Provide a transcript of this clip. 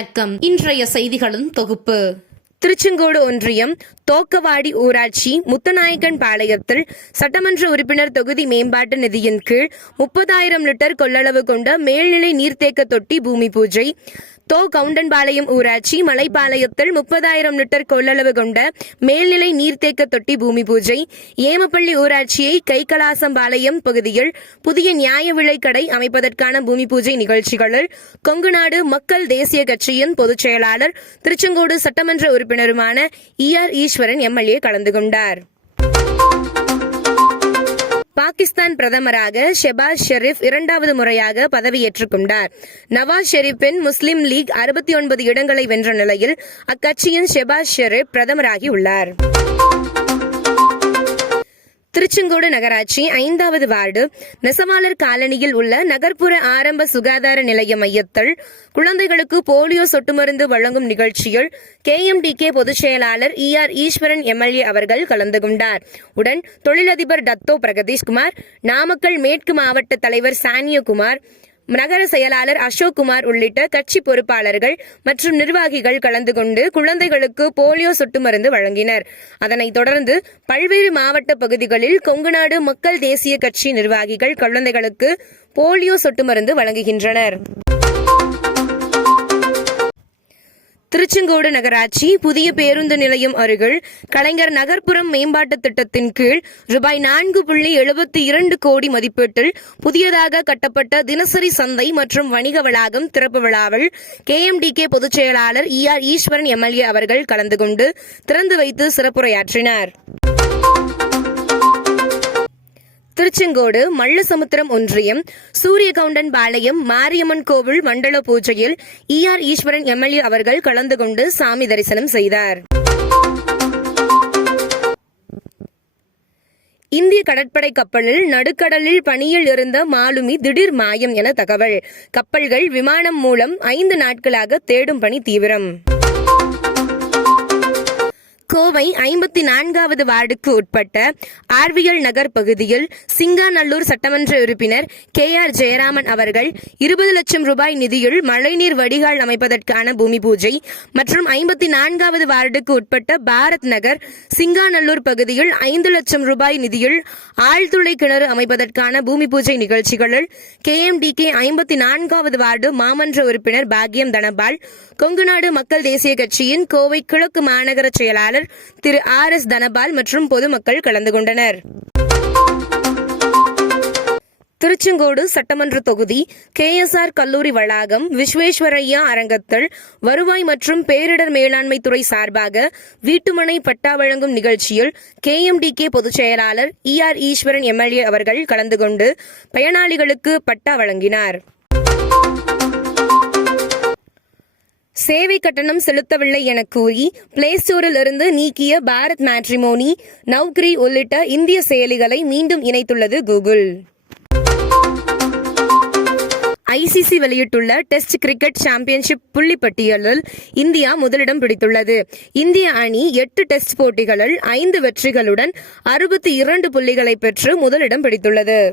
வணக்கம். இன்றைய செய்திகளின் தொகுப்பு. திருச்செங்கோடு ஒன்றியம் தோக்கவாடி ஊராட்சி முத்தநாயக்கன் பாளையத்தில் சட்டமன்ற உறுப்பினர் தொகுதி மேம்பாட்டு நிதியின் கீழ் முப்பதாயிரம் லிட்டர் கொள்ளளவு கொண்ட மேல்நிலை நீர்த்தேக்க தொட்டி பூமி பூஜை. தோ கவுண்டன்பாளையம் ஊராட்சி மலைப்பாளையத்தில் முப்பதாயிரம் லிட்டர் கொள்ளளவு கொண்ட மேல்நிலை நீர்த்தேக்க தொட்டி பூமி பூஜை. ஏமப்பள்ளி ஊராட்சியை கைகலாசம்பாளையம் பகுதியில் புதிய நியாய விலைக்கடை அமைப்பதற்கான பூமி பூஜை நிகழ்ச்சிகளில் கொங்குநாடு மக்கள் தேசிய கட்சியின் பொதுச் செயலாளர் திருச்செங்கோடு சட்டமன்ற உறுப்பினருமான இ ஆர் ஈஸ்வரன் எம்எல்ஏ கலந்து கொண்டார். பாகிஸ்தான் பிரதமராக ஷெபாஸ் ஷெரீப் இரண்டாவது முறையாக பதவியேற்றுக் கொண்டார் நவாஸ் ஷெரீப்பின் முஸ்லிம் லீக் அறுபத்தி ஒன்பது இடங்களை வென்ற நிலையில் அக்கட்சியின் ஷெபாஸ் ஷெரீப் பிரதமராகி உள்ளார். திருச்செங்கோடு நகராட்சி ஐந்தாவது வார்டு நெசவாளர் காலனியில் உள்ள நகர்ப்புற ஆரம்ப சுகாதார நிலைய மையத்தில் குழந்தைகளுக்கு போலியோ சொட்டு மருந்து வழங்கும் நிகழ்ச்சியில் கே எம்டி கே பொதுச் செயலாளர் இ ஆர் ஈஸ்வரன் எம்எல்ஏ அவர்கள் கலந்து கொண்டார். உடன் தொழிலதிபர் டத்தோ பிரகதீஷ்குமார் நாமக்கல் மேற்கு மாவட்ட தலைவர் சானியகுமார் நகர செயலாளர் அசோக் குமார் உள்ளிட்ட கட்சி பொறுப்பாளர்கள் மற்றும் நிர்வாகிகள் கலந்து கொண்டு குழந்தைகளுக்கு போலியோ சொட்டு மருந்து வழங்கினர். அதனைத் தொடர்ந்து பல்வேறு மாவட்ட பகுதிகளில் கொங்குநாடு மக்கள் தேசிய கட்சி நிர்வாகிகள் குழந்தைகளுக்கு போலியோ சொட்டு மருந்து வழங்குகின்றனர். திருச்செங்கோடு நகராட்சி புதிய பேருந்து நிலையம் அருகில் கலைஞர் நகர்ப்புறம் மேம்பாட்டு திட்டத்தின் கீழ் ரூபாய் நான்கு புள்ளி எழுபத்தி இரண்டு கோடி மதிப்பீட்டில் புதியதாக கட்டப்பட்ட தினசரி சந்தை மற்றும் வணிக வளாகம் திறப்பு விழாவில் கேஎம்டிகே பொதுச் செயலாளர் இ ஆர் ஈஸ்வரன் எம்எல்ஏ அவர்கள் கலந்து கொண்டு திறந்து வைத்து சிறப்புரையாற்றினார். திருச்செங்கோடு மல்லசமுத்திரம் ஒன்றியம் சூரியகவுண்டன் பாளையம் மாரியம்மன் கோவில் மண்டல பூஜையில் இ ஆர் ஈஸ்வரன் எம்எல்ஏ அவர்கள் கலந்து கொண்டு சாமி தரிசனம் செய்தார். இந்திய கடற்படை கப்பலில் நடுக்கடலில் பணியில் இருந்த மாலுமி திடீர் மாயம் என தகவல். கப்பல்கள் விமானம் மூலம் ஐந்து நாட்களாக தேடும் பணி தீவிரம். கோவை ஐம்பத்தி நான்காவது வார்டுக்கு உட்பட்ட ஆர்வியல் நகர் பகுதியில் சிங்காநல்லூர் சட்டமன்ற உறுப்பினர் கே ஆர் ஜெயராமன் அவர்கள் இருபது லட்சம் ரூபாய் நிதியில் மழைநீர் வடிகால் அமைப்பதற்கான பூமி பூஜை மற்றும் ஐம்பத்தி நான்காவது வார்டுக்கு உட்பட்ட பாரத் நகர் சிங்காநல்லூர் பகுதியில் ஐந்து லட்சம் ரூபாய் நிதியில் ஆழ்துளை கிணறு அமைப்பதற்கான பூமி பூஜை நிகழ்ச்சிகளில் கே எம் டி கே ஐம்பத்தி நான்காவது வார்டு மாமன்ற உறுப்பினர் பாக்யம் தனபால் கொங்குநாடு மக்கள் தேசிய கட்சியின் கோவை கிழக்கு மாநகர செயலாளர் திரு ஆர் எஸ் தனபால் மற்றும் பொதுமக்கள் கலந்து கொண்டனர். திருச்செங்கோடு சட்டமன்ற தொகுதி கேஎஸ்ஆர் கல்லூரி வளாகம் விஸ்வேஸ்வரையா அரங்கத்தில் வருவாய் மற்றும் பேரிடர் மேலாண்மை துறை சார்பாக வீட்டுமனை பட்டா வழங்கும் நிகழ்ச்சியில் கேஎம்டிகே பொதுச் செயலாளர் இ ஆர் ஈஸ்வரன் எம்எல்ஏ அவர்கள் கலந்து கொண்டு பயனாளிகளுக்கு பட்டா வழங்கினார். சேவை கட்டணம் செலுத்தவில்லை என கூறி பிளே ஸ்டோரில் இருந்து நீக்கிய பாரத் மேட்ரிமோனி நவ்கிரி உள்ளிட்ட இந்திய செயலிகளை மீண்டும் இணைத்துள்ளது கூகுள். ஐசிசி வெளியிட்டுள்ள டெஸ்ட் கிரிக்கெட் சாம்பியன்ஷிப் புள்ளி பட்டியலில் இந்தியா முதலிடம் பிடித்துள்ளது. இந்திய அணி எட்டு டெஸ்ட் போட்டிகளில் ஐந்து வெற்றிகளுடன் அறுபத்தி இரண்டு புள்ளிகளை பெற்று முதலிடம் பிடித்துள்ளது.